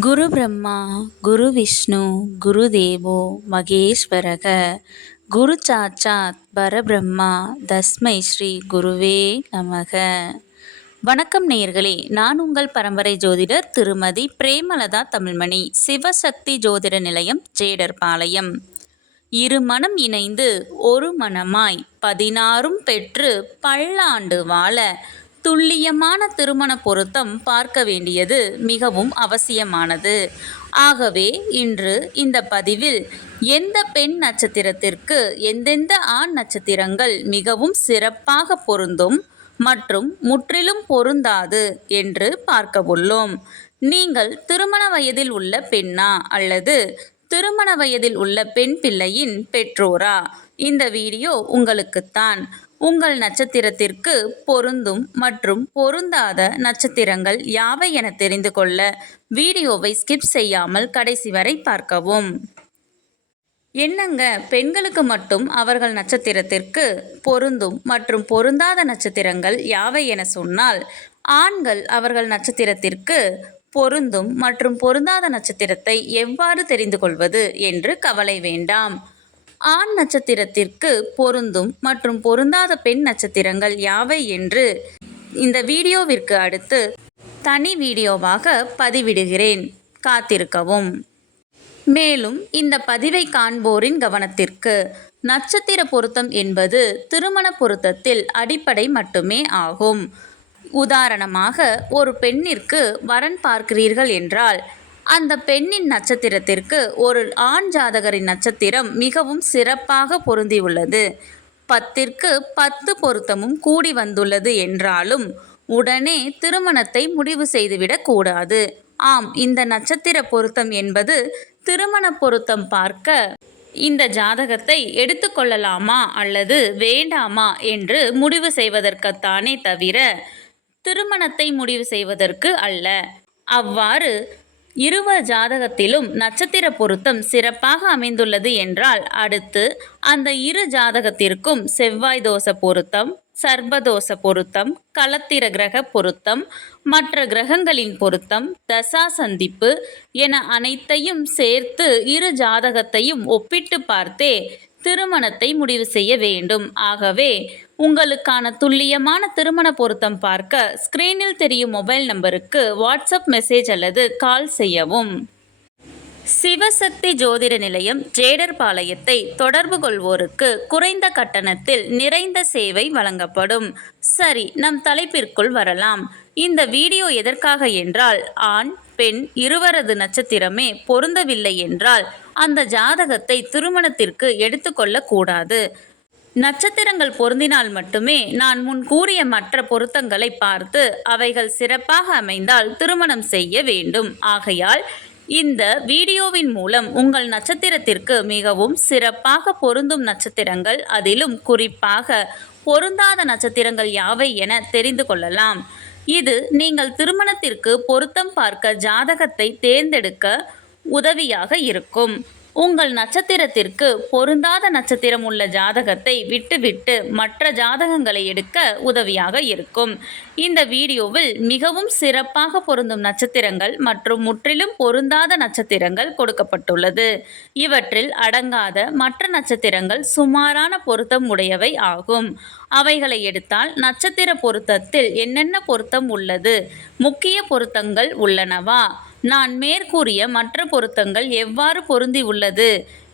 குரு பிரம்மா குரு விஷ்ணு குரு தேவோ மகேஸ்வரக குரு சாட்சாத் பரபிரம்மா தஸ்மை ஸ்ரீ குருவே நமக. வணக்கம் நேயர்களே நான் உங்கள் பரம்பரை ஜோதிடர் திருமதி பிரேமலதா தமிழ்மணி சிவசக்தி ஜோதிட நிலையம் ஜேடர்பாளையம். இரு மனம் இணைந்து ஒரு மனமாய் பதினாறும் பெற்று பல்லாண்டு வாழ துல்லியமான திருமண பொருத்தம் பார்க்க வேண்டியது மிகவும் அவசியமானது. ஆகவே இன்று இந்த பதிவில் எந்த பெண் நட்சத்திரத்திற்கு எந்தெந்த ஆண் நட்சத்திரங்கள் மிகவும் சிறப்பாக பொருந்தும் மற்றும் முற்றிலும் பொருந்தாது என்று பார்க்க உள்ளோம். நீங்கள் திருமண வயதில் உள்ள பெண்ணா அல்லது திருமண வயதில் உள்ள பெண் பிள்ளையின் பெற்றோரா? இந்த வீடியோ உங்களுக்குத்தான். உங்கள் நட்சத்திரத்திற்கு பொருந்தும் மற்றும் பொருந்தாத நட்சத்திரங்கள் யாவை என தெரிந்து கொள்ள வீடியோவை ஸ்கிப் செய்யாமல் கடைசி வரை பார்க்கவும். என்னங்க பெண்களுக்கு மட்டும் அவர்கள் நட்சத்திரத்திற்கு பொருந்தும் மற்றும் பொருந்தாத நட்சத்திரங்கள் யாவை என சொன்னால் ஆண்கள் அவர்கள் நட்சத்திரத்திற்கு பொருந்தும் மற்றும் பொருந்தாத நட்சத்திரத்தை எவ்வாறு தெரிந்து கொள்வது என்று கவலை வேண்டாம். ஆண் நட்சத்திரத்திற்கு பொருந்தும் மற்றும் பொருந்தாத பெண் நட்சத்திரங்கள் யாவை என்று இந்த வீடியோவிற்கு அடுத்து தனி வீடியோவாக பதிவிடுகிறேன். காத்திருக்கவும். மேலும் இந்த பதிவை காண்போரின் கவனத்திற்கு நட்சத்திர பொருத்தம் என்பது திருமண பொருத்தத்தில் அடிப்படை மட்டுமே ஆகும். உதாரணமாக ஒரு பெண்ணிற்கு வரன் பார்க்கிறீர்கள் என்றால் அந்த பெண்ணின் நட்சத்திரத்திற்கு ஒரு ஆண் ஜாதகரின் நட்சத்திரம் மிகவும் சிறப்பாக பொருந்தியுள்ளது. பத்திற்கு பத்து பொருத்தமும் கூடி வந்துள்ளது என்றாலும் உடனே திருமணத்தை முடிவு செய்துவிடக் கூடாது. ஆம் இந்த நட்சத்திர பொருத்தம் என்பது திருமண பொருத்தம் பார்க்க இந்த ஜாதகத்தை எடுத்துக்கொள்ளலாமா அல்லது வேண்டாமா என்று முடிவு செய்வதற்குத்தானே தவிர திருமணத்தை முடிவு செய்வதற்கு அல்ல. அவ்வாறு இருவர் ஜாதகத்திலும் நட்சத்திர பொருத்தம் சிறப்பாக அமைந்துள்ளது என்றால் அடுத்து அந்த இரு ஜாதகத்திற்கும் செவ்வாய் தோச பொருத்தம் சர்பதோஷ பொருத்தம் களத்திர கிரக பொருத்தம் மற்ற கிரகங்களின் பொருத்தம் தசா சந்திப்பு என அனைத்தையும் சேர்த்து இரு ஜாதகத்தையும் ஒப்பிட்டு பார்த்தே திருமணத்தை முடிவு செய்ய வேண்டும். ஆகவே உங்களுக்கான துல்லியமான திருமண பொருத்தம் பார்க்க ஸ்கிரீனில் தெரியும் மொபைல் நம்பருக்கு வாட்ஸ்அப் மெசேஜ் அல்லது கால் செய்யவும். சிவசக்தி ஜோதிட நிலையம் ஜேடர்பாளையத்தை தொடர்பு கொள்வோருக்கு குறைந்த கட்டணத்தில் நிறைந்த சேவை வழங்கப்படும். சரி நம் தலைப்பிற்குள் வரலாம். இந்த வீடியோ எதற்காக என்றால் ஆண் பெண் இருவரது நட்சத்திரமே பொருந்தவில்லை என்றால் அந்த ஜாதகத்தை திருமணத்திற்கு எடுத்துக்கொள்ளக்கூடாது நட்சத்திரங்கள் பொருந்தினால் மட்டுமே நான் முன் கூறிய மற்ற பொருத்தங்களை பார்த்து அவைகள் சிறப்பாக அமைந்தால் திருமணம் செய்ய வேண்டும். ஆகையால் இந்த வீடியோவின் மூலம் உங்கள் நட்சத்திரத்திற்கு மிகவும் சிறப்பாக பொருந்தும் நட்சத்திரங்கள் அதிலும் குறிப்பாக பொருந்தாத நட்சத்திரங்கள் யாவை என தெரிந்து கொள்ளலாம். இது நீங்கள் திருமணத்திற்கு பொருத்தம் பார்க்க ஜாதகத்தை தேர்ந்தெடுக்க உதவியாக இருக்கும். உங்கள் நட்சத்திரத்திற்கு பொருந்தாத நட்சத்திரம் உள்ள ஜாதகத்தை விட்டுவிட்டு மற்ற ஜாதகங்களை எடுக்க உதவியாக இருக்கும். இந்த வீடியோவில் மிகவும் சிறப்பாக பொருந்தும் நட்சத்திரங்கள் மற்றும் முற்றிலும் பொருந்தாத நட்சத்திரங்கள் கொடுக்கப்பட்டுள்ளது. இவற்றில் அடங்காத மற்ற நட்சத்திரங்கள் சுமாரான பொருத்தம் உடையவை ஆகும். அவைகளை எடுத்தால் நட்சத்திர பொருத்தத்தில் என்னென்ன பொருத்தம் உள்ளது? முக்கிய பொருத்தங்கள் உள்ளனவா? நான் மேற்கூறிய மற்ற பொருத்தங்கள் எவ்வாறு பொருந்தி உள்ளது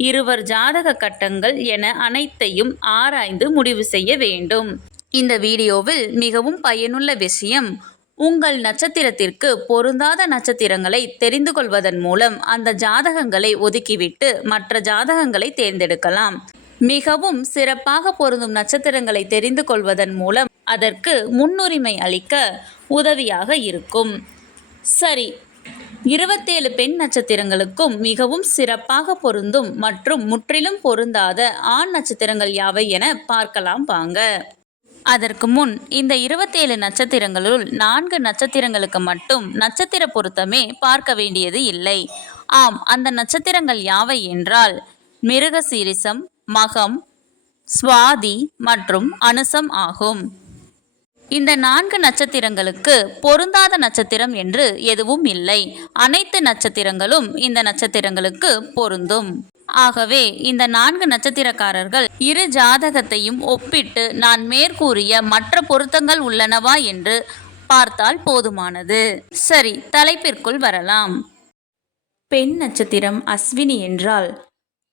இருவர் ஜாதக கட்டங்கள் என அனைத்தையும் ஆராய்ந்து முடிவு செய்ய வேண்டும். இந்த வீடியோவில் மிகவும் பயனுள்ள விஷயம் உங்கள் நட்சத்திரத்திற்கு பொருந்தாத நட்சத்திரங்களை தெரிந்து கொள்வதன் மூலம் அந்த ஜாதகங்களை ஒதுக்கிவிட்டு மற்ற ஜாதகங்களை தேர்ந்தெடுக்கலாம். மிகவும் சிறப்பாக பொருந்தும் நட்சத்திரங்களை தெரிந்து கொள்வதன் மூலம் அதற்கு முன்னுரிமை அளிக்க உதவியாக இருக்கும். சரி இருபத்தேழு பெண் நட்சத்திரங்களுக்கும் மிகவும் சிறப்பாக பொருந்தும் மற்றும் முற்றிலும் பொருந்தாத ஆண் நட்சத்திரங்கள் யாவை என பார்க்கலாம் வாங்க. அதற்கு முன் இந்த இருபத்தேழு நட்சத்திரங்களுள் நான்கு நட்சத்திரங்களுக்கு மட்டும் நட்சத்திர பொருத்தமே பார்க்க வேண்டியது இல்லை. ஆம் அந்த நட்சத்திரங்கள் யாவை என்றால் மிருகசீரிசம் மகம் சுவாதி மற்றும் அனுசம் ஆகும். இந்த நான்கு நட்சத்திரங்களுக்கு பொருந்தாத நட்சத்திரம் என்று எதுவும் இல்லை. அனைத்து நட்சத்திரங்களும் இந்த நட்சத்திரங்களுக்கு பொருந்தும். ஆகவே இந்த நான்கு நட்சத்திரக்காரர்கள் இரு ஜாதகத்தையும் ஒப்பிட்டு நான் மேற்கூறிய மற்ற பொருத்தங்கள் உள்ளனவா என்று பார்த்தால் போதுமானது. சரி தலைப்பிற்குள் வரலாம். பெண் நட்சத்திரம் அஸ்வினி என்றால்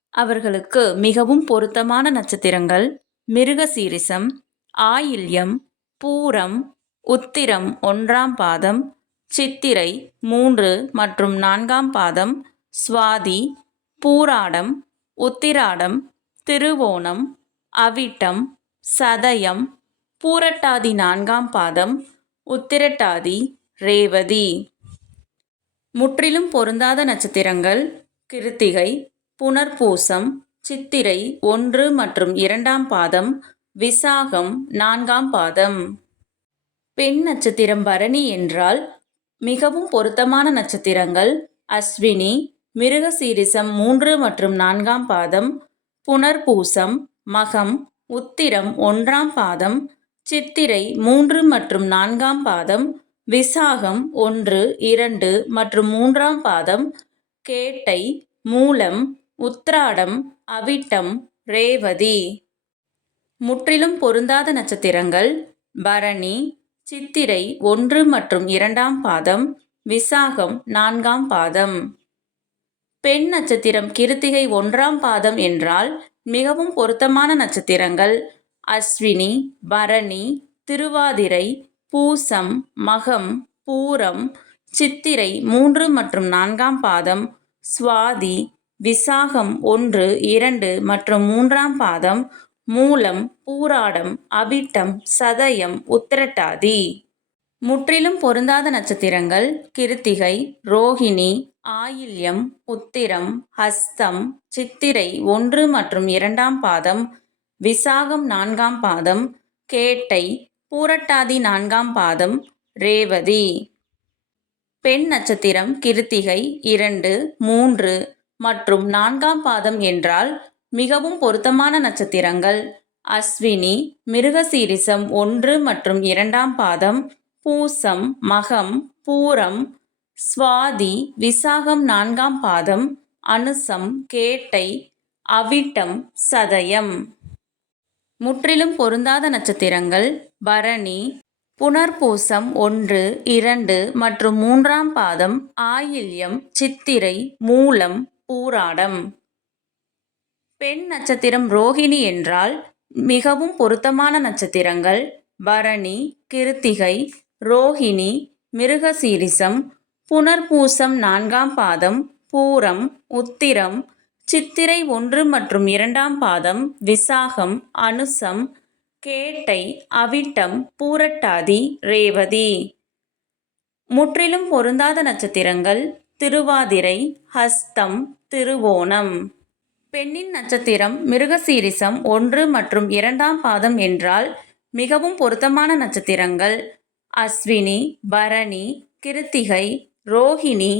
அவர்களுக்கு மிகவும் பொருத்தமான நட்சத்திரங்கள். மிருகசீரிசம் ஆயில்யம் பூரம் உத்திரம் ஒன்றாம் பாதம் சித்திரை மூன்று மற்றும் நான்காம் பாதம் சுவாதி பூராடம் உத்திராடம் திருவோணம் அவிட்டம் சதயம் பூரட்டாதி நான்காம் பாதம் உத்திரட்டாதி ரேவதி. முற்றிலும் பொருந்தாத நட்சத்திரங்கள் கிருத்திகை புனர்பூசம் சித்திரை ஒன்று மற்றும் இரண்டாம் பாதம் விசாகம் நான்காம் பாதம். பெண் நட்சத்திரம் பரணி என்றால் மிகவும் பொருத்தமான நட்சத்திரங்கள். அஸ்வினி மிருகசீரிசம் மூன்று மற்றும் நான்காம் பாதம். புனர்பூசம் மகம் உத்திரம் ஒன்றாம் பாதம். சித்திரை மூன்று மற்றும் நான்காம் பாதம். விசாகம் ஒன்று இரண்டு மற்றும் மூன்றாம் பாதம். கேட்டை மூலம் உத்ராடம் அவிட்டம் ரேவதி. முற்றிலும் பொருந்தாத நட்சத்திரங்கள் பரணி சித்திரை ஒன்று மற்றும் இரண்டாம் பாதம் விசாகம் நான்காம் பாதம். பெண் நட்சத்திரம் கிருத்திகை ஒன்றாம் பாதம் என்றால் மிகவும் பொருத்தமான நட்சத்திரங்கள். அஸ்வினி பரணி திருவாதிரை பூசம் மகம் பூரம் சித்திரை மூன்று மற்றும் நான்காம் பாதம் சுவாதி விசாகம் ஒன்று இரண்டு மற்றும் மூன்றாம் பாதம் மூலம் பூராடம் அவிட்டம் சதயம் உத்திரட்டாதி. முற்றிலும் பொருந்தாத நட்சத்திரங்கள் கிருத்திகை ரோகிணி ஆயில்யம் உத்திரம் ஹஸ்தம் சித்திரை ஒன்று மற்றும் இரண்டாம் பாதம் விசாகம் நான்காம் பாதம் கேட்டை பூரட்டாதி நான்காம் பாதம் ரேவதி. பெண் நட்சத்திரம் கிருத்திகை இரண்டு மூன்று மற்றும் நான்காம் பாதம் என்றால் மிகவும் பொருத்தமான நட்சத்திரங்கள். அஸ்வினி மிருகசீரிசம் ஒன்று மற்றும் இரண்டாம் பாதம் பூசம் மகம் பூரம் சுவாதி விசாகம் நான்காம் பாதம் அனுசம் கேட்டை அவிட்டம் சதயம். முற்றிலும் பொருந்தாத நட்சத்திரங்கள். பரணி புனர்பூசம் ஒன்று இரண்டு மற்றும் மூன்றாம் பாதம் ஆயில்யம் சித்திரை மூலம் பூராடம். பெண் நட்சத்திரம் ரோகிணி என்றால் மிகவும் பொருத்தமான நட்சத்திரங்கள். பரணி கிருத்திகை ரோகிணி மிருகசீரிசம் புனர்பூசம் நான்காம் பாதம் பூரம் உத்திரம் சித்திரை ஒன்று மற்றும் இரண்டாம் பாதம் விசாகம் அனுசம் கேட்டை அவிட்டம் பூரட்டாதி ரேவதி. முற்றிலும் பொருந்தாத நட்சத்திரங்கள். திருவாதிரை ஹஸ்தம் திருவோணம். பெண்ணின் நட்சத்திரம் மிருகசீரிசம் ஒன்று மற்றும் இரண்டாம் பாதம் என்றால் மிகவும் பொருத்தமான நட்சத்திரங்கள். அஸ்வினி பரணி கிருத்திகை ரோஹிணி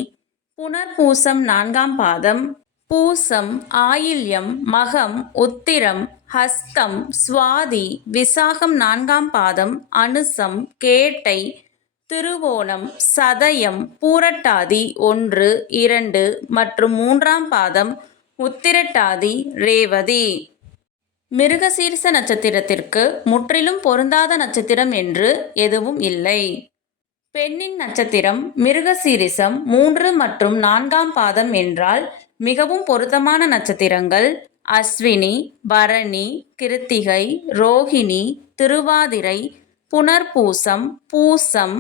புனர்பூசம் நான்காம் பாதம் பூசம் ஆயில்யம் மகம் உத்திரம் ஹஸ்தம் சுவாதி விசாகம் நான்காம் பாதம் அனுசம் கேட்டை திருவோணம் சதயம் பூரட்டாதி ஒன்று இரண்டு மற்றும் மூன்றாம் பாதம் உத்திரட்டாதி ரேவதி. மிருகசீரிச நட்சத்திரத்திற்கு முற்றிலும் பொருந்தாத நட்சத்திரம் என்று எதுவும் இல்லை. பெண்ணின் நட்சத்திரம் மிருகசீரிசம் மூன்று மற்றும் நான்காம் பாதம் என்றால் மிகவும் பொருத்தமான நட்சத்திரங்கள். அஸ்வினி பரணி கிருத்திகை ரோஹிணி திருவாதிரை புனர்பூசம் பூசம்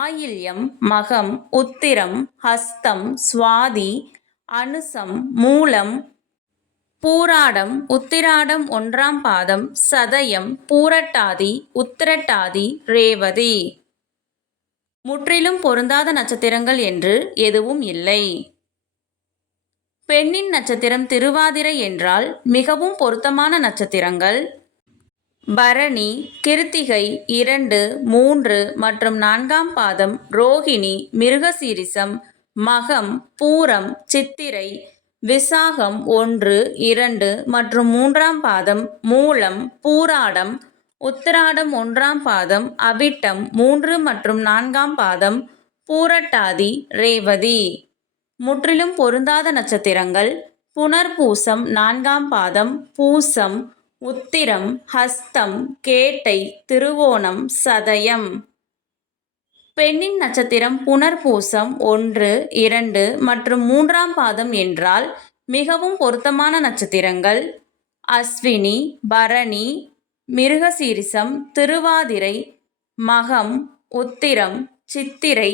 ஆயில்யம் மகம் உத்திரம் ஹஸ்தம் சுவாதி அனுசம் மூலம் பூராடம் உத்திராடம் ஒன்றாம் பாதம் சதயம் பூரட்டாதி உத்திரட்டாதி ரேவதி. முற்றிலும் பொருந்தாத நட்சத்திரங்கள் என்று எதுவும் இல்லை. பெண்ணின் நட்சத்திரம் திருவாதிரை என்றால் மிகவும் பொருத்தமான நட்சத்திரங்கள். பரணி கிருத்திகை இரண்டு மூன்று மற்றும் நான்காம் பாதம் ரோகிணி மிருகசீரிசம் மகம் பூரம் சித்திரை விசாகம் ஒன்று இரண்டு மற்றும் மூன்றாம் பாதம் மூலம் பூராடம் உத்திராடம் ஒன்றாம் பாதம் அவிட்டம் மூன்று மற்றும் நான்காம் பாதம் பூரட்டாதி ரேவதி. முற்றிலும் பொருந்தாத நட்சத்திரங்கள் புனர்பூசம் நான்காம் பாதம் பூசம் உத்திரம் ஹஸ்தம் கேட்டை திருவோணம் சதயம். பெண்ணின் நட்சத்திரம் புனர்பூசம் ஒன்று இரண்டு மற்றும் மூன்றாம் பாதம் என்றால் மிகவும் பொருத்தமான நட்சத்திரங்கள். அஸ்வினி பரணி மிருகசீரிசம் திருவாதிரை மகம் உத்திரம் சித்திரை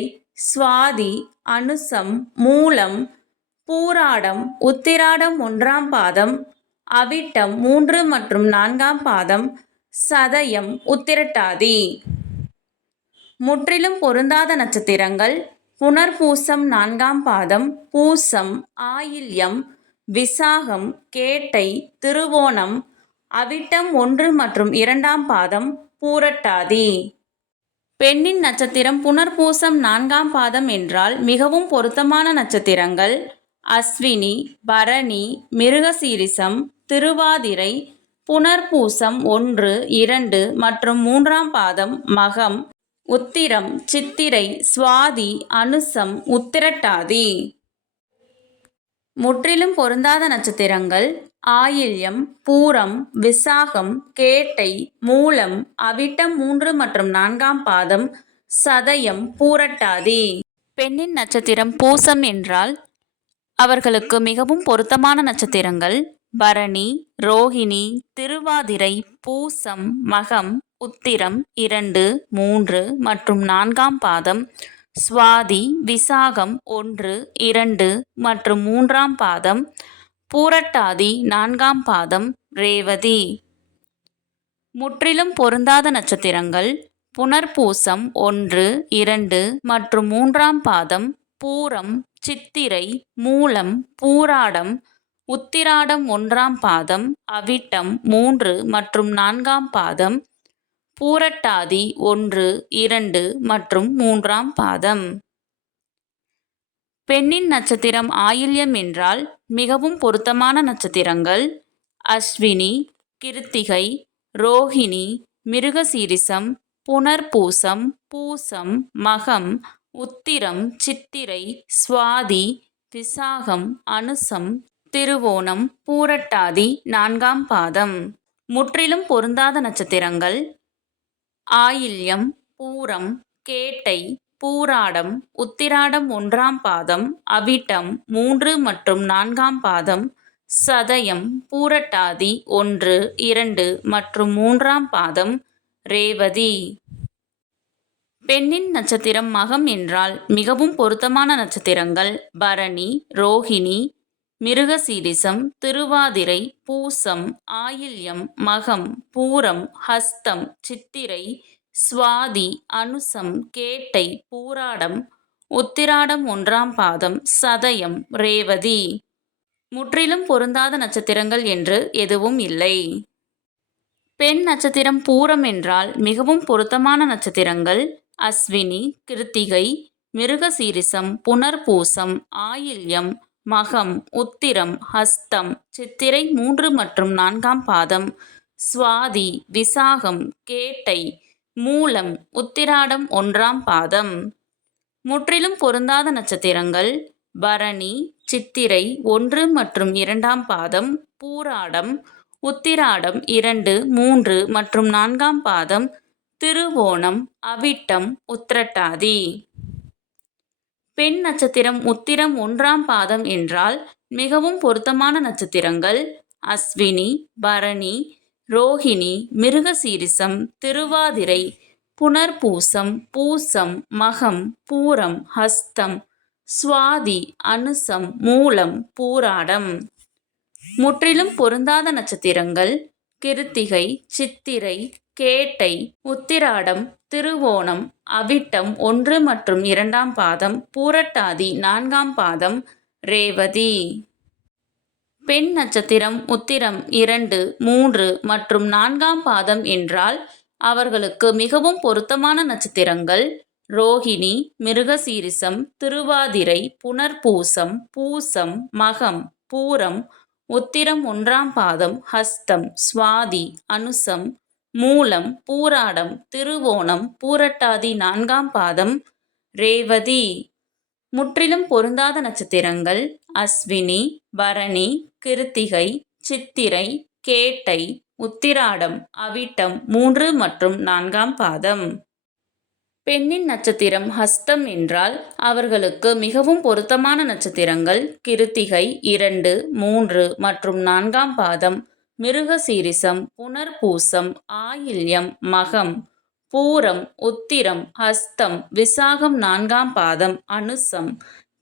சுவாதி அனுசம் மூலம் பூராடம் உத்திராடம் ஒன்றாம் பாதம் அவிட்டம் மூன்று மற்றும் நான்காம் பாதம் சதயம் உத்திரட்டாதி. முற்றிலும் பொருந்தாத நட்சத்திரங்கள். புனர்பூசம் நான்காம் பாதம். பூசம் ஆயில்யம் விசாகம் கேட்டை திருவோணம் அவிட்டம் ஒன்று மற்றும் இரண்டாம் பாதம். பூரட்டாதி. பெண்ணின் நட்சத்திரம் புனர்பூசம் நான்காம் பாதம் என்றால் மிகவும் பொருத்தமான நட்சத்திரங்கள். அஸ்வினி பரணி மிருகசீரிசம் திருவாதிரை புனர்பூசம் ஒன்று இரண்டு மற்றும் மூன்றாம் பாதம் மகம். உத்திரம் சித்திரை சுவாதி அனுசம் உத்திரட்டாதி. முற்றிலும் பொருந்தாத நட்சத்திரங்கள் ஆயில்யம் பூரம் விசாகம் கேட்டை மூலம் அவிட்டம் மூன்று மற்றும் நான்காம் பாதம் சதயம் பூரட்டாதி. பெண்ணின் நட்சத்திரம் பூசம் என்றால் அவர்களுக்கு மிகவும் பொருத்தமான நட்சத்திரங்கள் பரணி ரோகிணி திருவாதிரை பூசம் மகம் உத்திரம் இரண்டு மூன்று மற்றும் நான்காம் பாதம் சுவாதி விசாகம் ஒன்று இரண்டு மற்றும் மூன்றாம் பாதம் பூரட்டாதி நான்காம் பாதம் ரேவதி. முற்றிலும் பொருந்தாத நட்சத்திரங்கள் புனர்பூசம் ஒன்று இரண்டு மற்றும் மூன்றாம் பாதம் பூரம் சித்திரை மூலம் பூராடம் உத்திராடம் ஒன்றாம் பாதம் அவிட்டம் மூன்று மற்றும் நான்காம் பாதம் பூரட்டாதி ஒன்று இரண்டு மற்றும் மூன்றாம் பாதம். பெண்ணின் நட்சத்திரம் ஆயில்யம் என்றால் மிகவும் பொருத்தமான நட்சத்திரங்கள். அஸ்வினி கிருத்திகை ரோஹிணி மிருகசீரிசம் புனர்பூசம் பூசம் மகம் உத்திரம் சித்திரை சுவாதி விசாகம் அனுசம் திருவோணம் பூரட்டாதி நான்காம் பாதம். முற்றிலும் பொருந்தாத நட்சத்திரங்கள். ஆயில்யம் பூரம் கேட்டை பூராடம் உத்திராடம் ஒன்றாம் பாதம் அவிட்டம் மூன்று மற்றும் நான்காம் பாதம் சதயம் பூரட்டாதி ஒன்று இரண்டு மற்றும் மூன்றாம் பாதம் ரேவதி. பெண்ணின் நட்சத்திரம் மகம் என்றால் மிகவும் பொருத்தமான நட்சத்திரங்கள். பரணி ரோஹிணி மிருகசீரிசம் திருவாதிரை பூசம் ஆயில்யம் மகம் பூரம் ஹஸ்தம் சித்திரை சுவாதி அனுசம் கேட்டை பூராடம் உத்திராடம் ஒன்றாம் பாதம் சதயம் ரேவதி. முற்றிலும் பொருந்தாத நட்சத்திரங்கள் என்று எதுவும் இல்லை. பெண் நட்சத்திரம் பூரம் என்றால் மிகவும் பொருத்தமான நட்சத்திரங்கள். அஸ்வினி கிருத்திகை மிருகசீரிசம் புனர்பூசம் ஆயில்யம் மகம் உத்திரம் ஹஸ்தம் சித்திரை மூன்று மற்றும் நான்காம் பாதம். சுவாதி விசாகம் கேட்டை மூலம் உத்திராடம் ஒன்றாம் பாதம். முற்றிலும் பொருந்தாத நட்சத்திரங்கள் பரணி சித்திரை ஒன்று மற்றும் இரண்டாம் பாதம் பூராடம் உத்திராடம் இரண்டு மூன்று மற்றும் நான்காம் பாதம் திருவோணம் அவிட்டம் உத்திரட்டாதி. பெண் நட்சத்திரம் உத்திரம் ஒன்றாம் பாதம் என்றால் மிகவும் பொருத்தமான நட்சத்திரங்கள். அஸ்வினி பரணி ரோஹிணி மிருகசீரிசம் திருவாதிரை புனர்பூசம் பூசம் மகம் பூரம் ஹஸ்தம் சுவாதி அனுசம் மூலம் பூராடம். முற்றிலும் பொருந்தாத நட்சத்திரங்கள். கிருத்திகை சித்திரை கேட்டை உத்திராடம் திருவோணம் அவிட்டம் ஒன்று மற்றும் இரண்டாம் பாதம் பூரட்டாதி நான்காம் பாதம் ரேவதி. பெண் நட்சத்திரம் உத்திரம் இரண்டு மூன்று மற்றும் நான்காம் பாதம் என்றால் அவர்களுக்கு மிகவும் பொருத்தமான நட்சத்திரங்கள். ரோஹிணி மிருகசீரிசம் திருவாதிரை புனர்பூசம் பூசம் மகம் பூரம் உத்திரம் ஒன்றாம் பாதம் ஹஸ்தம் சுவாதி அனுசம் மூலம் பூராடம் திருவோணம் பூரட்டாதி நான்காம் பாதம் ரேவதி. முற்றிலும் பொருந்தாத நட்சத்திரங்கள் அஸ்வினி பரணி கிருத்திகை சித்திரை கேட்டை உத்திராடம் அவிட்டம் மூன்று மற்றும் நான்காம் பாதம். பெண்ணின் நட்சத்திரம் ஹஸ்தம் என்றால் அவர்களுக்கு மிகவும் பொருத்தமான நட்சத்திரங்கள் கிருத்திகை இரண்டு மூன்று மற்றும் நான்காம் பாதம். மிருகசீரிசம் புனர்பூசம் ஆயில்யம் மகம் பூரம் உத்திரம் ஹஸ்தம் விசாகம் நான்காம் பாதம் அனுசம்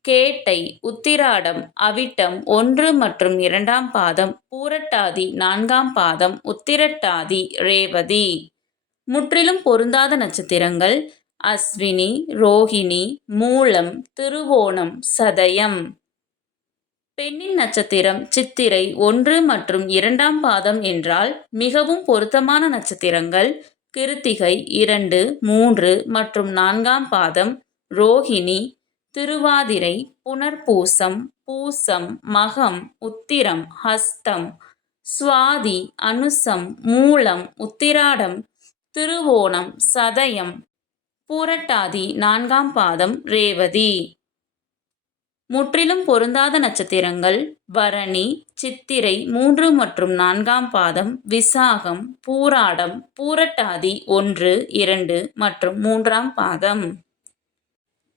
கேட்டை உத்திராடம் அவிட்டம் ஒன்று மற்றும் இரண்டாம் பாதம் பூரட்டாதி நான்காம் பாதம் உத்திரட்டாதி ரேவதி. முற்றிலும் பொருந்தாத நட்சத்திரங்கள் அஸ்வினி ரோஹிணி மூலம் திருவோணம் சதயம். பெண்ணின் நட்சத்திரம் சித்திரை ஒன்று மற்றும் இரண்டாம் பாதம் என்றால் மிகவும் பொருத்தமான நட்சத்திரங்கள். கிருத்திகை இரண்டு மூன்று மற்றும் நான்காம் பாதம். ரோஹிணி திருவாதிரை புனர்பூசம் பூசம் மகம் உத்திரம் ஹஸ்தம். சுவாதி அனுசம் மூலம் உத்திராடம். திருவோணம் சதயம். பூரட்டாதி நான்காம் பாதம் ரேவதி. முற்றிலும் பொருந்தாத நட்சத்திரங்கள் பரணி சித்திரை மூன்று மற்றும் நான்காம் பாதம் விசாகம் பூராடம் பூரட்டாதி ஒன்று இரண்டு மற்றும் மூன்றாம் பாதம்.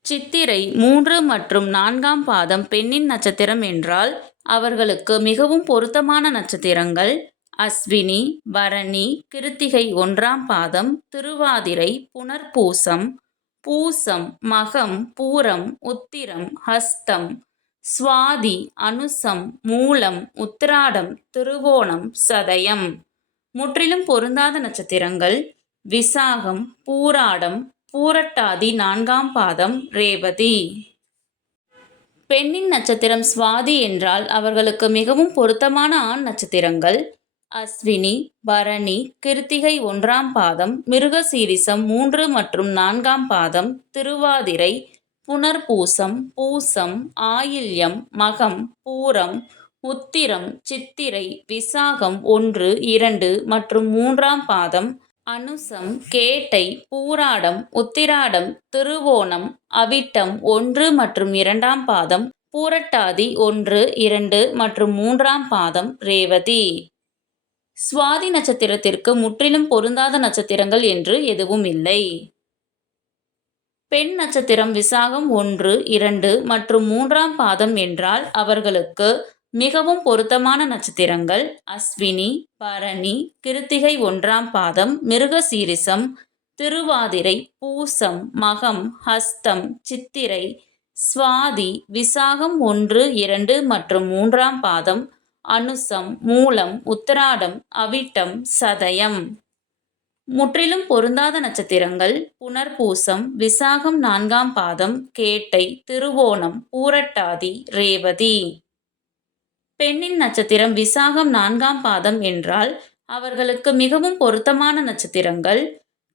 சித்திரை மூன்று மற்றும் நான்காம் பாதம் பெண்ணின் நட்சத்திரம் என்றால் அவர்களுக்கு மிகவும் பொருத்தமான நட்சத்திரங்கள். அஸ்வினி பரணி கிருத்திகை ஒன்றாம் பாதம் திருவாதிரை புனர்பூசம் பூசம் மகம் பூரம் உத்திரம் ஹஸ்தம் சுவாதி அனுசம் மூலம் உத்திராடம் திருவோணம் சதயம். முற்றிலும் பொருந்தாத நட்சத்திரங்கள் விசாகம் பூராடம் பூரட்டாதி நான்காம் பாதம் ரேவதி. பெண்ணின் நட்சத்திரம் சுவாதி என்றால் அவர்களுக்கு மிகவும் பொருத்தமான ஆண் நட்சத்திரங்கள். அஸ்வினி பரணி கிருத்திகை ஒன்றாம் பாதம் மிருகசீரிசம் மூன்று மற்றும் நான்காம் பாதம் திருவாதிரை புனர்பூசம் பூசம் ஆயில்யம் மகம் பூரம் உத்திரம் சித்திரை விசாகம் ஒன்று இரண்டு மற்றும் மூன்றாம் பாதம் அனுசம் கேட்டை பூராடம் உத்திராடம் திருவோணம் அவிட்டம் ஒன்று மற்றும் இரண்டாம் பாதம் பூரட்டாதி ஒன்று இரண்டு மற்றும் மூன்றாம் பாதம் ரேவதி. சுவாதி நட்சத்திரத்திற்கு முற்றிலும் பொருந்தாத நட்சத்திரங்கள் என்று எதுவும் இல்லை. பெண் நட்சத்திரம் விசாகம் ஒன்று இரண்டு மற்றும் மூன்றாம் பாதம் என்றால் அவர்களுக்கு மிகவும் பொருத்தமான நட்சத்திரங்கள். அஸ்வினி பரணி கிருத்திகை ஒன்றாம் பாதம் மிருகசீரிசம் திருவாதிரை பூசம் மகம் ஹஸ்தம் சித்திரை சுவாதி விசாகம் ஒன்று இரண்டு மற்றும் மூன்றாம் பாதம் அனுசம் மூலம் உத்தராடம் அவிட்டம் சதயம். முற்றிலும் பொருந்தாத நட்சத்திரங்கள் புனர்பூசம் விசாகம் நான்காம் பாதம் கேட்டை திருவோணம் பூரட்டாதி ரேவதி. பெண்ணின் நட்சத்திரம் விசாகம் நான்காம் பாதம் என்றால் அவர்களுக்கு மிகவும் பொருத்தமான நட்சத்திரங்கள்.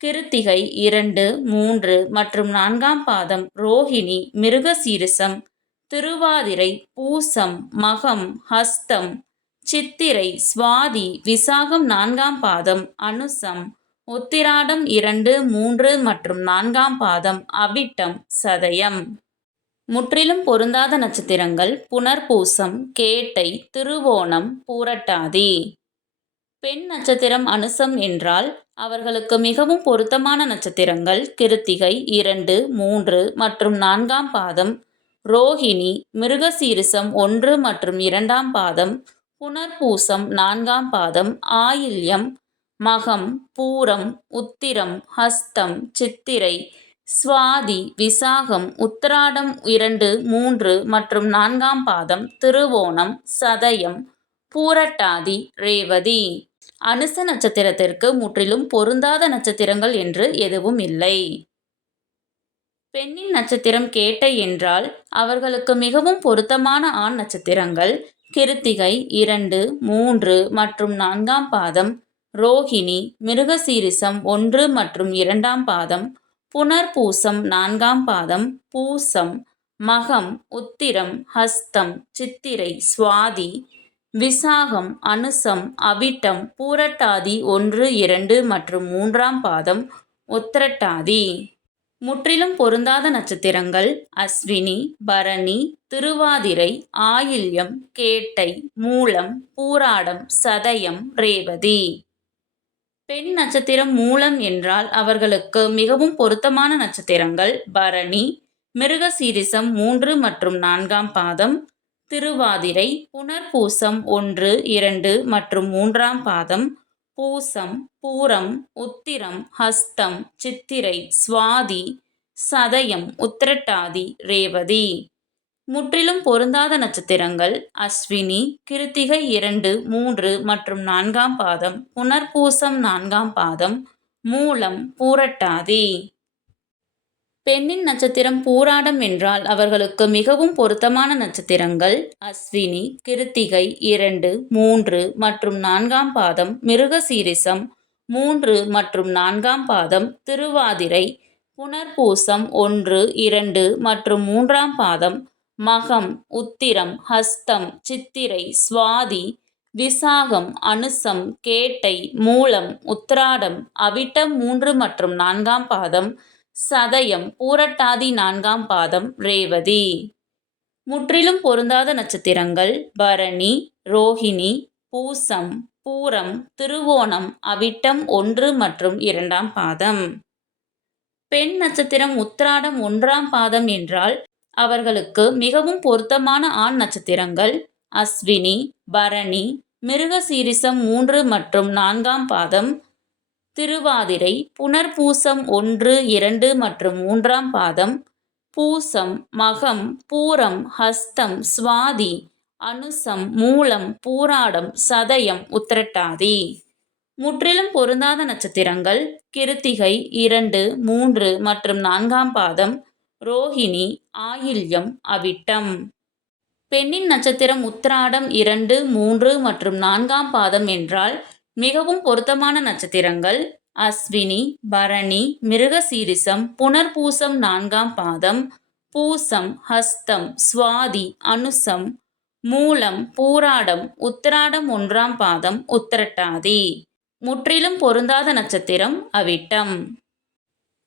கிருத்திகை இரண்டு மூன்று மற்றும் நான்காம் பாதம் ரோஹிணி மிருகசீரிசம். திருவாதிரை பூசம் மகம் ஹஸ்தம் சித்திரை சுவாதி விசாகம் நான்காம் பாதம் அனுசம் உத்திராடம் இரண்டு மூன்று மற்றும் நான்காம் பாதம் அவிட்டம் சதயம். முற்றிலும் பொருந்தாத நட்சத்திரங்கள் புனர்பூசம் கேட்டை திருவோணம் பூரட்டாதி. பெண் நட்சத்திரம் அனுசம் என்றால் அவர்களுக்கு மிகவும் பொருத்தமான நட்சத்திரங்கள் கிருத்திகை இரண்டு மூன்று மற்றும் நான்காம் பாதம் ரோஹிணி மிருகசீரிசம் ஒன்று மற்றும் இரண்டாம் பாதம் புனர்பூசம் நான்காம் பாதம் ஆயில்யம் மகம் பூரம் உத்திரம் ஹஸ்தம் சித்திரை சுவாதி விசாகம் உத்திராடம் இரண்டு மூன்று மற்றும் நான்காம் பாதம் திருவோணம் சதயம் பூரட்டாதி ரேவதி. அனுச நட்சத்திரத்திற்கு முற்றிலும் பொருந்தாத நட்சத்திரங்கள் என்று எதுவும் இல்லை. பெண்ணின் நட்சத்திரம் கேட்டை என்றால் அவர்களுக்கு மிகவும் பொருத்தமான ஆண் நட்சத்திரங்கள். கிருத்திகை இரண்டு மூன்று மற்றும் நான்காம் பாதம். ரோஹிணி மிருகசீரிசம் ஒன்று மற்றும் இரண்டாம் பாதம். புனர்பூசம் நான்காம் பாதம். பூசம் மகம் உத்திரம் ஹஸ்தம் சித்திரை சுவாதி. விசாகம் அனுசம் அவிட்டம் பூரட்டாதி ஒன்று இரண்டு மற்றும் மூன்றாம் பாதம். உத்திரட்டாதி. முற்றிலும் பொருந்தாத நட்சத்திரங்கள் அஸ்வினி பரணி திருவாதிரை ஆயில்யம் கேட்டை மூலம் பூராடம் சதயம் ரேவதி. பெண் நட்சத்திரம் மூலம் என்றால் அவர்களுக்கு மிகவும் பொருத்தமான நட்சத்திரங்கள். பரணி மிருகசீரிசம் மூன்று மற்றும் நான்காம் பாதம். திருவாதிரை புனர்பூசம் ஒன்று இரண்டு மற்றும் மூன்றாம் பாதம். பூசம் பூரம் உத்திரம் ஹஸ்தம் சித்திரை சுவாதி சதயம் உத்திரட்டாதி ரேவதி. முற்றிலும் பொருந்தாத நட்சத்திரங்கள் அஸ்வினி கிருத்திகை இரண்டு மூன்று மற்றும் நான்காம் பாதம் புனர்பூசம் நான்காம் பாதம் மூலம் பூரட்டாதி. பெண்ணின் நட்சத்திரம் பூராடம் என்றால் அவர்களுக்கு மிகவும் பொருத்தமான நட்சத்திரங்கள். அஸ்வினி கிருத்திகை இரண்டு மூன்று மற்றும் நான்காம் பாதம் மிருகசீரிசம் மூன்று மற்றும் நான்காம் பாதம் திருவாதிரை புனர்பூசம் ஒன்று இரண்டு மற்றும் மூன்றாம் பாதம் மகம் உத்திரம் ஹஸ்தம் சித்திரை சுவாதி விசாகம் அனுசம் கேட்டை மூலம் உத்திராடம் அவிட்டம் மூன்று மற்றும் நான்காம் பாதம் சதயம் பூரட்டாதி நான்காம் பாதம் ரேவதி. முற்றிலும் பொருந்தாத நட்சத்திரங்கள் பரணி ரோஹிணி பூசம் பூரம் திருவோணம் அவிட்டம் ஒன்று மற்றும் இரண்டாம் பாதம். பெண் நட்சத்திரம் உத்திராடம் ஒன்றாம் பாதம் என்றால் அவர்களுக்கு மிகவும் பொருத்தமான ஆண் நட்சத்திரங்கள் அஸ்வினி பரணி மிருகசீரிசம் மூன்று மற்றும் நான்காம் பாதம் திருவாதிரை புனர்பூசம் ஒன்று இரண்டு மற்றும் மூன்றாம் பாதம் பூசம் மகம் பூரம் ஹஸ்தம் சுவாதி அனுசம் மூலம் பூராடம் சதயம் உத்திரட்டாதி. முற்றிலும் பொருந்தாத நட்சத்திரங்கள் கிருத்திகை இரண்டு மூன்று மற்றும் நான்காம் பாதம் ரோஹிணி ஆயில்யம் அவிட்டம். பெண்ணின் நட்சத்திரம் உத்திராடம் இரண்டு மூன்று மற்றும் நான்காம் பாதம் என்றால் மிகவும் பொருத்தமான நட்சத்திரங்கள். அஸ்வினி பரணி மிருகசீரிசம் புனர்பூசம் நான்காம் பாதம் பூசம் ஹஸ்தம் சுவாதி அனுசம் மூலம் பூராடம் உத்திராடம் ஒன்றாம் பாதம் உத்திரட்டாதி. முற்றிலும் பொருந்தாத நட்சத்திரம் அவிட்டம்.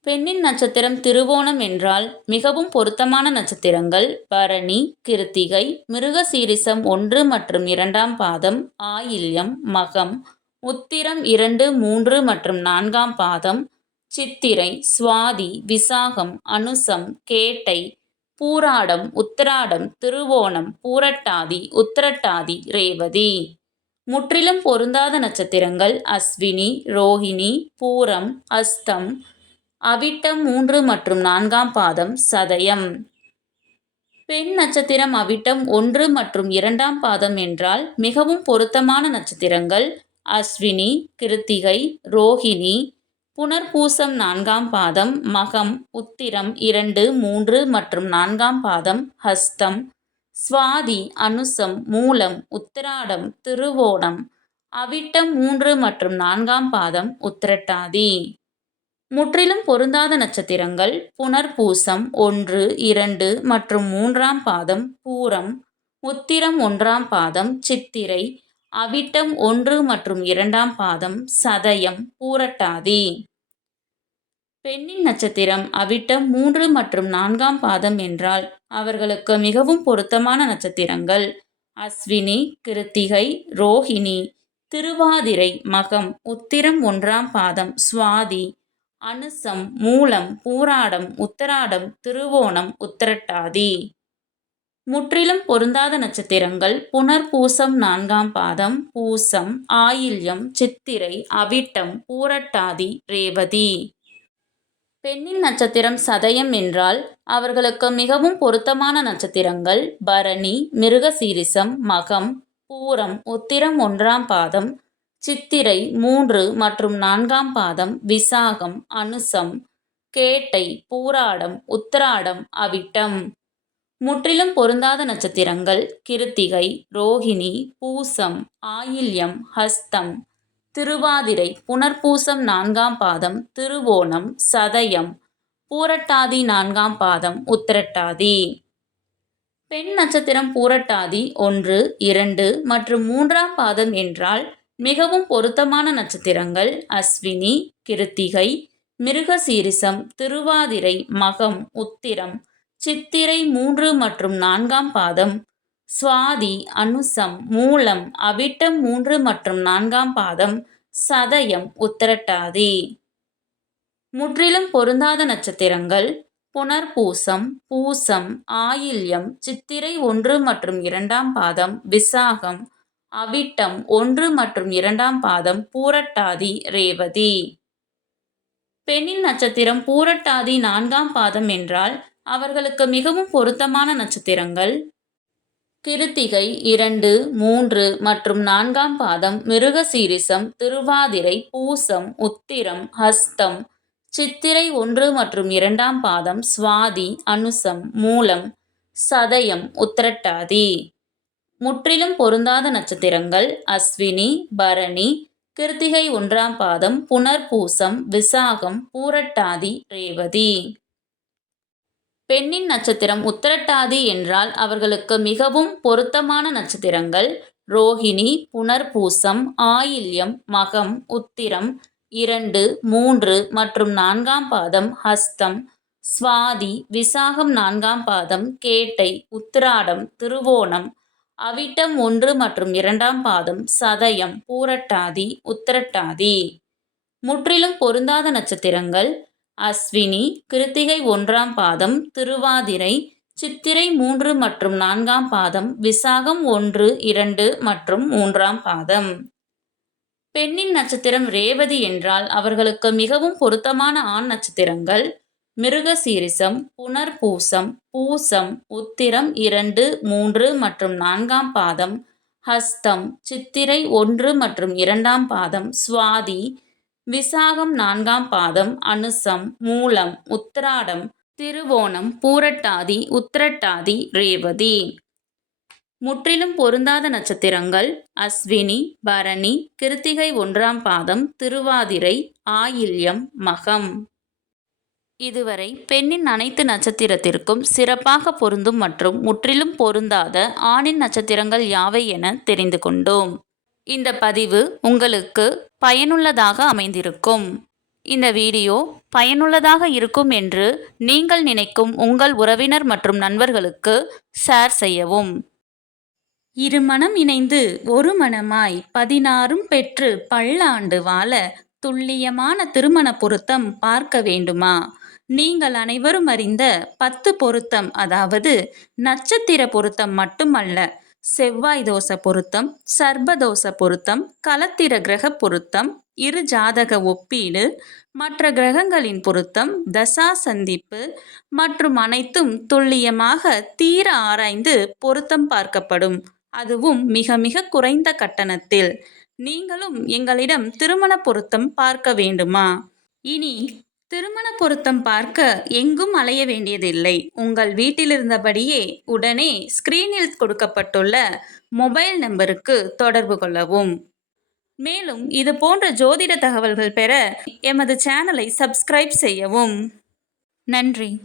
பெண்ணின் நட்சத்திரம் திருவோணம் என்றால் மிகவும் பொருத்தமான நட்சத்திரங்கள். பரணி கிருத்திகை மிருகசீரிசம் ஒன்று மற்றும் இரண்டாம் பாதம் ஆயில்யம் மகம் உத்திரம் இரண்டு மூன்று மற்றும் நான்காம் பாதம் சித்திரை சுவாதி விசாகம் அனுசம் கேட்டை பூராடம் உத்திராடம் திருவோணம் பூரட்டாதி உத்திரட்டாதி ரேவதி. முற்றிலும் பொருந்தாத நட்சத்திரங்கள் அஸ்வினி ரோஹிணி பூரம் அஸ்தம் அவிட்டம் மூன்று மற்றும் நான்காம் பாதம் சதயம். பெண் நட்சத்திரம் அவிட்டம் ஒன்று மற்றும் இரண்டாம் பாதம் என்றால் மிகவும் பொருத்தமான நட்சத்திரங்கள் அஸ்வினி கிருத்திகை ரோஹிணி புனர்பூசம் நான்காம் பாதம் மகம் உத்திரம் இரண்டு மூன்று மற்றும் நான்காம் பாதம் ஹஸ்தம் சுவாதி அனுசம் மூலம் உத்திராடம் திருவோணம் அவிட்டம் மூன்று மற்றும் நான்காம் பாதம் உத்திரட்டாதி. முற்றிலும் பொருந்தாத நட்சத்திரங்கள் புனர்பூசம் ஒன்று இரண்டு மற்றும் மூன்றாம் பாதம் பூரம் உத்திரம் ஒன்றாம் பாதம் சித்திரை அவிட்டம் ஒன்று மற்றும் இரண்டாம் பாதம் சதயம் பூரட்டாதி. பெண்ணின் நட்சத்திரம் அவிட்டம் மூன்று மற்றும் நான்காம் பாதம் என்றால் அவர்களுக்கு மிகவும் பொருத்தமான நட்சத்திரங்கள். அஸ்வினி கிருத்திகை ரோஹிணி திருவாதிரை மகம் உத்திரம் ஒன்றாம் பாதம் சுவாதி அனுசம் மூலம் பூராடம் உத்தராடம் திருவோணம் உத்தரட்டாதி. முற்றிலும் பொருந்தாத நட்சத்திரங்கள் புனர்பூசம் நான்காம் பாதம் பூசம் ஆயில்யம் சித்திரை அவிட்டம் பூரட்டாதி ரேவதி. பெண்ணின் நட்சத்திரம் சதயம் என்றால் அவர்களுக்கு மிகவும் பொருத்தமான நட்சத்திரங்கள் பரணி மிருகசீரிசம் மகம் பூரம் உத்திரம் ஒன்றாம் பாதம் சித்திரை மூன்று மற்றும் நான்காம் பாதம் விசாகம் அனுசம் கேட்டை பூராடம் உத்திராடம் அவிட்டம். முற்றிலும் பொருந்தாத நட்சத்திரங்கள் கிருத்திகை ரோஹிணி பூசம் ஆயில்யம் ஹஸ்தம் திருவாதிரை புனர்பூசம் நான்காம் பாதம் திருவோணம் சதயம் பூரட்டாதி நான்காம் பாதம் உத்திரட்டாதி. பெண் நட்சத்திரம் பூரட்டாதி ஒன்று இரண்டு மற்றும் மூன்றாம் பாதம் என்றால் மிகவும் பொருத்தமான நட்சத்திரங்கள். அஸ்வினி கிருத்திகை மிருகசீரிசம் திருவாதிரை மகம் உத்திரம் சித்திரை மூன்று மற்றும் நான்காம் பாதம். சுவாதி அனுசம் மூலம் அவிட்டம் மூன்று மற்றும் நான்காம் பாதம். சதயம் உத்திரட்டாதி. முற்றிலும் பொருந்தாத நட்சத்திரங்கள். புனர்பூசம் பூசம் ஆயில்யம் சித்திரை ஒன்று மற்றும் இரண்டாம் பாதம். விசாகம் அவிட்டம் ஒன்று மற்றும் இரண்டாம் பாதம். பூரட்டாதி ரேவதி. பெண்ணின் நட்சத்திரம் பூரட்டாதி நான்காம் பாதம் என்றால் அவர்களுக்கு மிகவும் பொருத்தமான நட்சத்திரங்கள். கிருத்திகை இரண்டு மூன்று மற்றும் நான்காம் பாதம் மிருக சீரிசம் திருவாதிரை பூசம் உத்திரம் ஹஸ்தம். சித்திரை ஒன்று மற்றும் இரண்டாம் பாதம் சுவாதி அனுசம் மூலம் சதயம் உத்திரட்டாதி. முற்றிலும் பொருந்தாத நட்சத்திரங்கள் அஸ்வினி பரணி. கிருத்திகை ஒன்றாம் பாதம் புனர்பூசம் விசாகம் பூரட்டாதி ரேவதி. பெண்ணின் நட்சத்திரம் உத்திரட்டாதி என்றால் அவர்களுக்கு மிகவும் பொருத்தமான நட்சத்திரங்கள். ரோஹிணி புனர்பூசம் ஆயில்யம் மகம் உத்திரம் இரண்டு மூன்று மற்றும் நான்காம் பாதம் ஹஸ்தம் சுவாதி விசாகம் நான்காம் பாதம் கேட்டை உத்திராடம் திருவோணம் அவிட்டம் ஒன்று மற்றும் இரண்டாம் பாதம் சதயம் பூரட்டாதி உத்திரட்டாதி. முற்றிலும் பொருந்தாத நட்சத்திரங்கள். அஸ்வினி கிருத்திகை ஒன்றாம் பாதம் திருவாதிரை சித்திரை மூன்று மற்றும் நான்காம் பாதம் விசாகம் ஒன்று இரண்டு மற்றும் மூன்றாம் பாதம். பெண்ணின் நட்சத்திரம் ரேவதி என்றால் அவர்களுக்கு மிகவும் பொருத்தமான ஆண் நட்சத்திரங்கள். மிருகசீரிசம் புனர்பூசம் பூசம் உத்திரம் இரண்டு மூன்று மற்றும் நான்காம் பாதம். ஹஸ்தம் சித்திரை ஒன்று மற்றும் இரண்டாம் பாதம். சுவாதி விசாகம் நான்காம் பாதம் அனுசம் மூலம் உத்திராடம் திருவோணம் பூரட்டாதி உத்திரட்டாதி ரேவதி. முற்றிலும் பொருந்தாத நட்சத்திரங்கள் அஸ்வினி பரணி கிருத்திகை ஒன்றாம் பாதம் திருவாதிரை ஆயில்யம் மகம். இதுவரை பெண்ணின் அனைத்து நட்சத்திரத்திற்கும் சிறப்பாக பொருந்தும் மற்றும் முற்றிலும் பொருந்தாத ஆணின் நட்சத்திரங்கள் யாவை என தெரிந்து கொண்டோம். இந்த பதிவு உங்களுக்கு பயனுள்ளதாக அமைந்திருக்கும். இந்த வீடியோ பயனுள்ளதாக இருக்கும் என்று நீங்கள் நினைக்கும் உங்கள் உறவினர் மற்றும் நண்பர்களுக்கு ஷேர் செய்யவும். இருமனம் இணைந்து ஒரு மனமாய் பதினாறும் பெற்று பல்லாண்டு வாழ துல்லியமான திருமண பொருத்தம் பார்க்க வேண்டுமா? நீங்கள் அனைவரும் அறிந்த பத்து பொருத்தம் அதாவது நட்சத்திர பொருத்தம் மட்டுமல்ல செவ்வாய் தோச பொருத்தம் சர்பதோச பொருத்தம் கலத்திர கிரக பொருத்தம் இரு ஜாதக ஒப்பீடு மற்ற கிரகங்களின் பொருத்தம் தசா சந்திப்பு மற்றும் அனைத்தும் துல்லியமாக தீர ஆராய்ந்து பொருத்தம் பார்க்கப்படும். அதுவும் மிக மிக குறைந்த கட்டணத்தில். நீங்களும் எங்களிடம் திருமண பொருத்தம் பார்க்க வேண்டுமா? இனி திருமண பொருத்தம் பார்க்க எங்கும் அலைய வேண்டியதில்லை. உங்கள் வீட்டிலிருந்தபடியே உடனே ஸ்கிரீனில் கொடுக்கப்பட்டுள்ள மொபைல் நம்பருக்கு தொடர்பு கொள்ளவும். மேலும் இது போன்ற ஜோதிட தகவல்கள் பெற எமது சேனலை சப்ஸ்கிரைப் செய்யவும். நன்றி.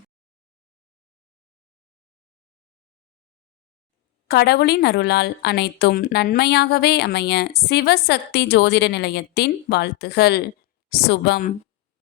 கடவுளின் அருளால் அனைத்தும் நன்மையாகவே அமைய சிவசக்தி ஜோதிட நிலையத்தின் வாழ்த்துகள். சுபம்.